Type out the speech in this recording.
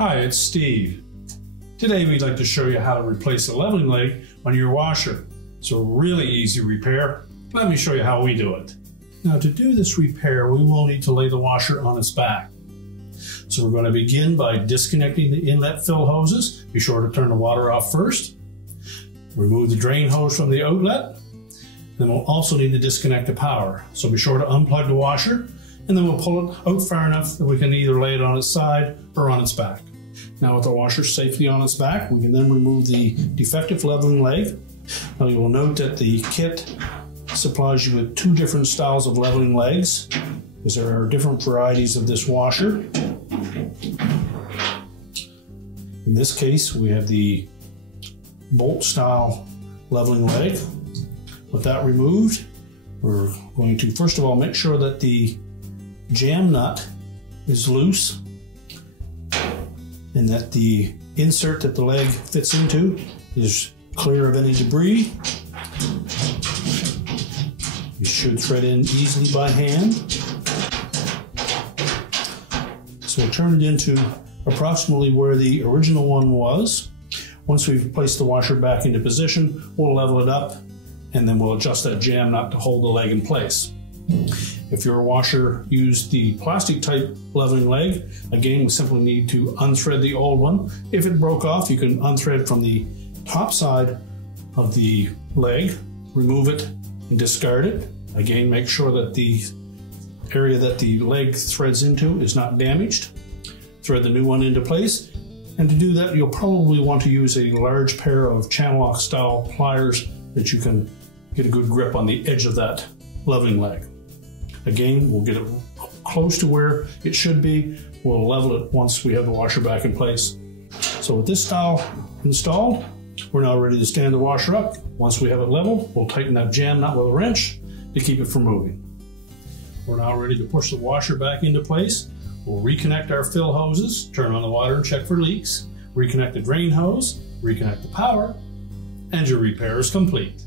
Hi, it's Steve. Today we'd like to show you how to replace the leveling leg on your washer. It's a really easy repair. Let me show you how we do it. Now to do this repair, we will need to lay the washer on its back. So we're going to begin by disconnecting the inlet fill hoses. Be sure to turn the water off first. Remove the drain hose from the outlet. Then we'll also need to disconnect the power. So be sure to unplug the washer, and then we'll pull it out far enough that we can either lay it on its side or on its back. Now with the washer safely on its back, we can then remove the defective leveling leg. Now you will note that the kit supplies you with two different styles of leveling legs, because there are different varieties of this washer. In this case, we have the bolt style leveling leg. With that removed, we're going to first of all make sure that the jam nut is loose and that the insert that the leg fits into is clear of any debris. You should thread in easily by hand. So we'll turn it into approximately where the original one was. Once we've placed the washer back into position, we'll level it up and then we'll adjust that jam nut to hold the leg in place. If your washer used the plastic type leveling leg, again, we simply need to unthread the old one. If it broke off, you can unthread from the top side of the leg, remove it and discard it. Again, make sure that the area that the leg threads into is not damaged. Thread the new one into place. And to do that, you'll probably want to use a large pair of channel lock style pliers that you can get a good grip on the edge of that leveling leg. Again, we'll get it close to where it should be. We'll level it once we have the washer back in place. So with this style installed, we're now ready to stand the washer up. Once we have it level, we'll tighten that jam nut with a wrench to keep it from moving. We're now ready to push the washer back into place. We'll reconnect our fill hoses, turn on the water and check for leaks, reconnect the drain hose, reconnect the power, and your repair is complete.